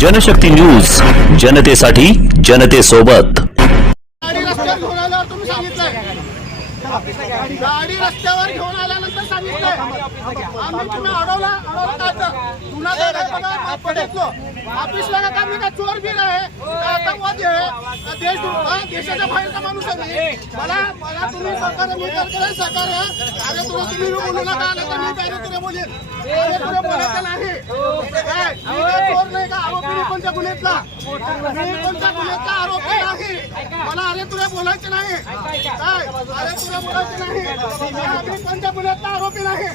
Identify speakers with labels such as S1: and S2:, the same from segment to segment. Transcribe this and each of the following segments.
S1: Janshakti news जनतेसाठी जनतेसोबत.
S2: गाडी रस्त्यावर घेऊन गाडी रस्त्यावर आल्यानंतर सांगितलं आम्ही तुम्ही अडवला अडवला काय ऑफिसला का मी का चोर बिल आहे आतंकवादी आहे? देश देशाच्या बाहेरचा माणूस आहे मला मला तुम्ही सरकार मी सरकार सरकार अरे तुला तुम्ही बोलू नका आलं तर मी काय तुला बोलेन? अरे तुला बोलायचं नाही काय मी काय चोर नाही का आरोपी मी कोणत्या गुन्ह्यातला. मी कोणत्या गुन्ह्यातला आरोपी नाही. मला अरे तुला बोलायचं नाही. काय अरे तुला बोलायचं नाही. मी- कोणत्या गुन्ह्यातला आरोपी नाही.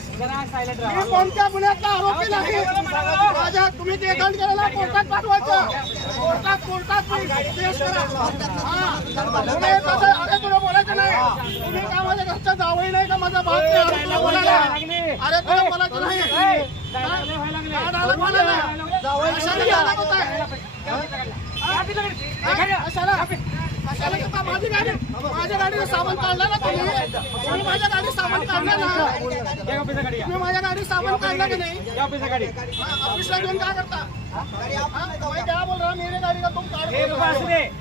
S2: मी कोणत्या गुन्ह्यातला आरोपी नाही. माझ्या तुम्ही ते दंड केलेला कोर्टात पाठवायचं. कोर्टात कोर्टात केस करा. अरे तुला बोलायचं नाही. तुम्ही का माझ्या घरचा जावई नाही का माझा नाही अरे तुला बोलायला अरे तुला बोलायचं नाही. माझ्या गाडीवर सामान ना तुम्ही माझ्या गाडी सामान ना माझ्या सामान की नाही ऑफिसला घेऊन काय करता क्या बोल रहा मेरे गाड़ी का तुम काढ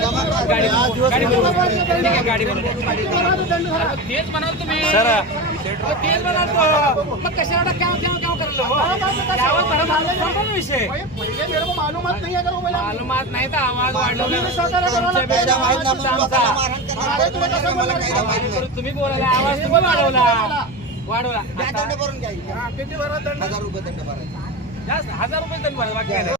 S3: तेच म्हणाल तुम्ही. तेच म्हणाल तो. मग कशाला क्या क्या क्या करलो त्यावर बरं संपला विषय.
S2: पहिले मेरे को मालूमात नहीं है अगर वो बोला
S3: मालूमात नाही तर आवाज वाढवला. तुम्ही बोलायला आवाज तुम्ही वाढवला. वाढवला. आता.
S2: हा, किती भरा दंड?
S3: जास्त हजार रुपये दंड भरा बाकी काय? नाही.